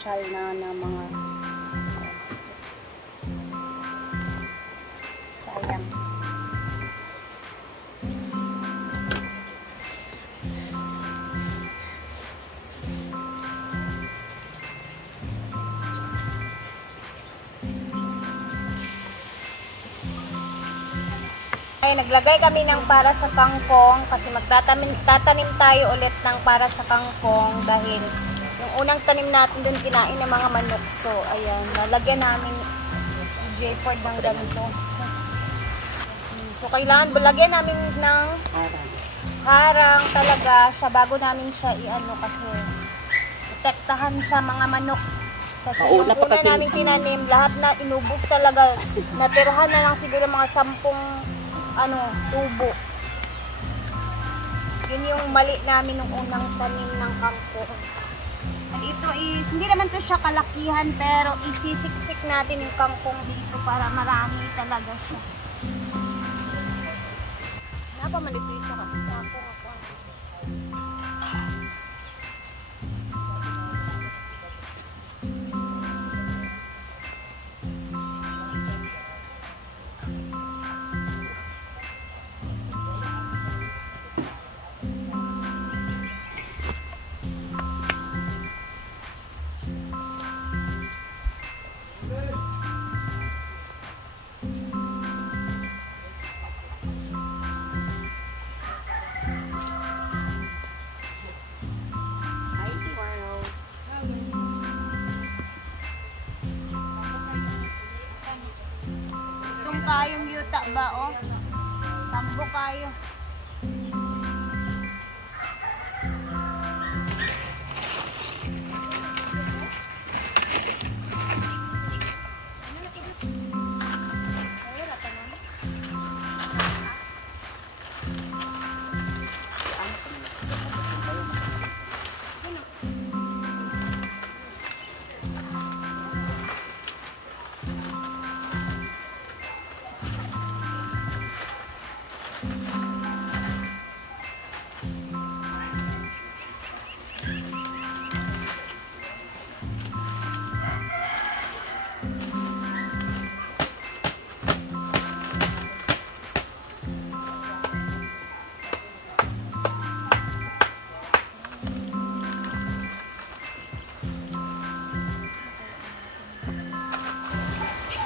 artificial na mga sayang. Ay, naglagay kami ng para sa kangkong kasi tatanim tayo ulit ng para sa kangkong dahil yung unang tanim natin dun kinain ng mga manok. So, ayan, nalagyan namin J-Ford ng ganito. So, kailangan lagyan namin ng harang talaga siya bago namin siya i-ano kasi protektahan sa mga manok. Kasi yung una namin tinanim, lahat na inubos talaga. Natirahan na lang siguro mga 10 tubo. Yun yung mali namin nung unang tanim ng kangkong. At ito is, hindi naman to siya kalakihan pero isisiksik natin yung kangkong dito para marami talaga siya. Napamalito yung sa kangkong. Kayong yuta ba oh? Tambo kayo.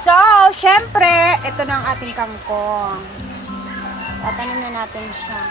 So, syempre, ito na ang ating kangkong. Tatanim na natin siya.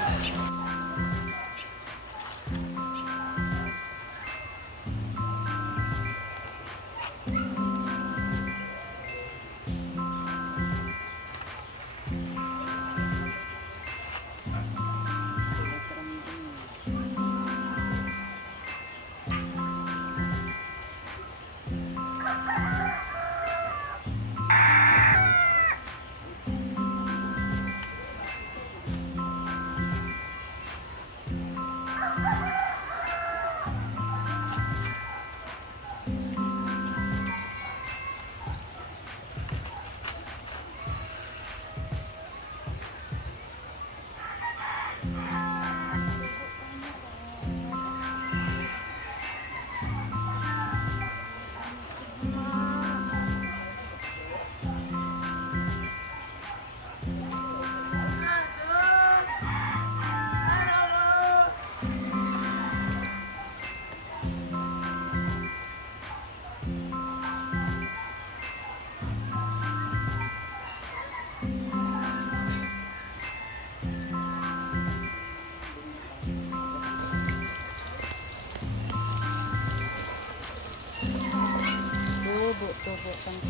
Tubo kangkong.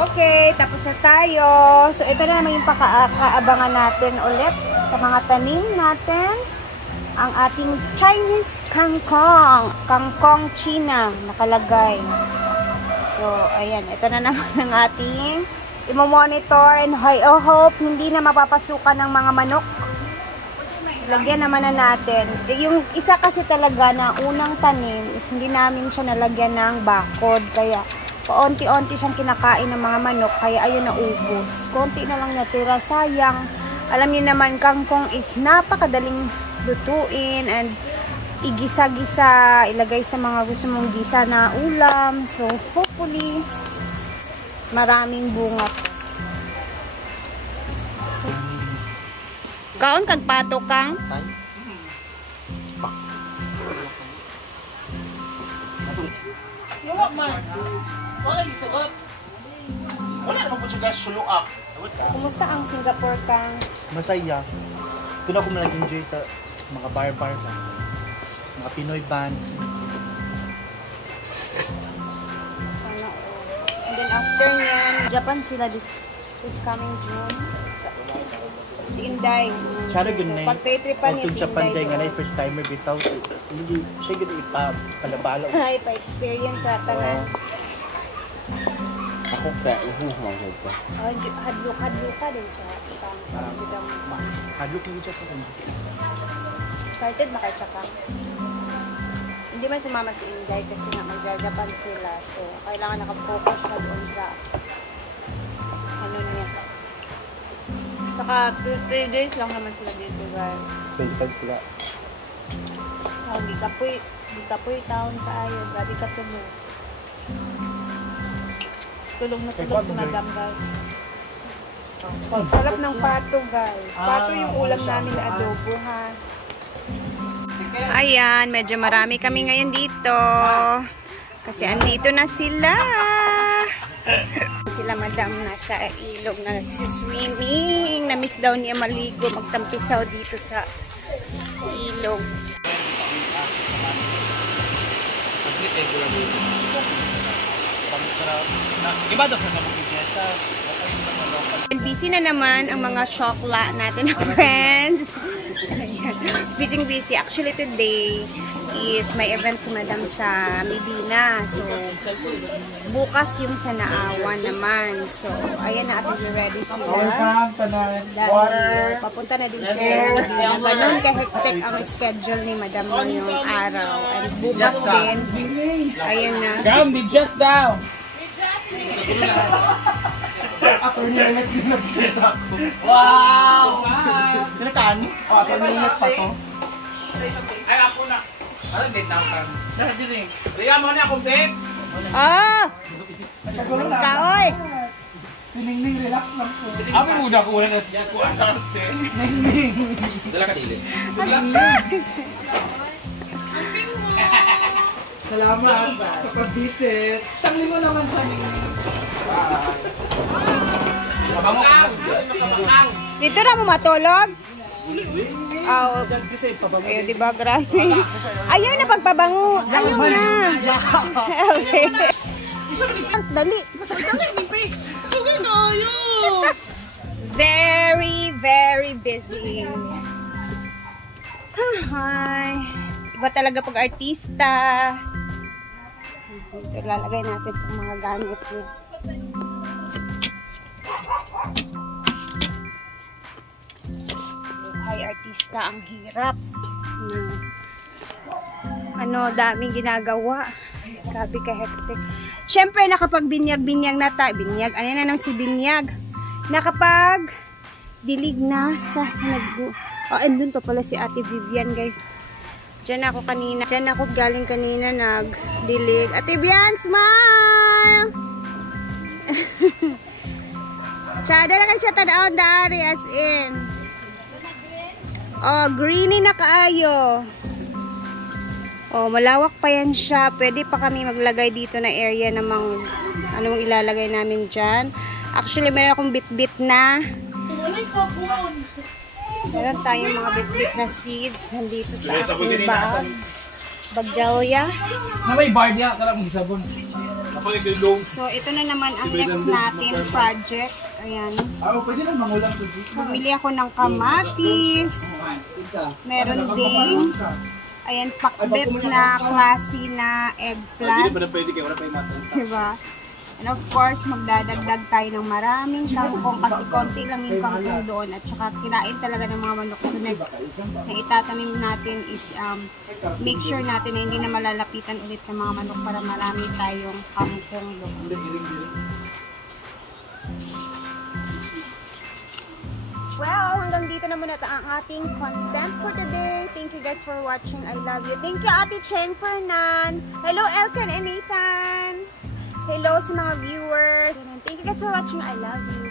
Okay, tapos na tayo. So, ito na naman yung pakaabangan natin ulit sa mga tanim natin. Ang ating Chinese kangkong. Kangkong China nakalagay. So, ayan. Ito na naman ang ating i-monitor and I hope hindi na mapapasukan ng mga manok. Lagyan naman na natin. Yung isa kasi talaga na unang tanim is hindi namin siya nalagyan ng bakod. Kaya, paunti-unti siyang kinakain ng mga manok, kaya ayun naubos. Konti na lang natira, sayang. Alam niyo naman, kangkong is napakadaling lutuin and igisa-gisa, ilagay sa mga gusto mong gisa na ulam. So, hopefully, maraming bunga. Kaon kag pato kang? Wala naman po siya suluak. Kumusta ang Singapore kang? Masaya. Doon ako nag-enjoy sa mga bar-bar ba. Mga Pinoy band. Sana all. And then after niyan, Japan sila this coming June. Si Inday. Siya na ganun So, pagtitripan niya Kung si siya panday nga Inday. na first timer bitaw. Hindi siya ganun ipapalabalo. Ay, pa-experience sa tanan. Ako ka, uhuhumangod ka. Hadlok-hadlok din siya. Hadlok mo siya pa kanya. Excited ba kayo siya kang? Hindi man sumama si Inday kasi nga mag-Japan sila. So, kailangan nakafocus na doon sa ano niya. Saka 3 days lang naman sila dito, guys. 25 sila. Oh, di kapoy taon kaayo. Grabe ka tulog. Tulog na tulog si Madam, guys. Sarap ng pato, guys. Pato yung ulam namin na adobo, ha? Ayan, medyo marami kami ngayon dito. Kasi andito na sila. Sila Madam nasa ilog na nagsiswimming. Na-miss daw niya maligo, magtampisaw dito sa ilog. Iba daw sa namang Jessa. Busy na naman ang mga shokla natin na friends. Busy. Actually today is may event si Madam sa Medina. So, bukas yung sa Naawan naman. So, ayan na ating ready sila. Dahil papunta na din siya sa Medina. Ganun ka-hectic ang schedule ni Madam ngayong araw. And bukas din. Ayan na. Come, be just down. Wow! Pinakani? Ako nilit pa to. Ay, ako na. Ano, date na ako. Riyan mo na akong date. Ah! Kaoy! Siningning, relax lang po. Ako muna ko wala na siya. Dala ka dili. Salamat sa pag-visit. Tangli mo naman kami. Dito na mo matulog? Oh, Kasi pabango. ayun, diba? Grabe. Ayaw na pagpabango. Ayaw na. Okay. Dali. Very busy. Hi. Iba talaga pag artista. Ito, lalagay natin itong mga gamit niya. Buhay artista, ang hirap. Daming ginagawa. Grabe ka hectic. Siyempre, nakapag-binyag-binyag na tayo. Binyag, ano na nang si binyag? Nakapag-dilig na sa nagbu. And dun pa pala si Ate Vivian, guys. Diyan ako galing kanina nagdilig. Ate Vivian, smile! Tsada na kayo siya tanaon dari as in. Oh, greeny na kaayo. Oh, malawak pa yan siya. Pwede pa kami maglagay dito na area namang anong ilalagay namin dyan. Actually, meron akong bit-bit na. Meron tayong mga bit-bit na seeds nandito sa aking bag. Bagdalya. Na may bar niya, karang gisabon. So, ito na naman ang next natin project. Ayan. Pwede na mangulang sa dito. Bumili ako ng kamatis. Meron ding ayan, pakbet na klase na eggplant. Pwede kayo, wala pa yung matansa. Diba? And of course, magdadagdag tayo ng maraming kangkong kasi konti lang yung kangkong doon at saka kinain talaga ng mga manok. So next na itatanim natin is make sure natin na hindi na malalapitan ulit ng mga manok para marami tayong kangkong doon. Well, hanggang dito na muna ang ating content for today. Thank you guys for watching. I love you. Thank you, Ate Cheng Fernan. Hello, Elkan and Nathan. Hello sa mga viewers. Thank you guys for watching. I love you.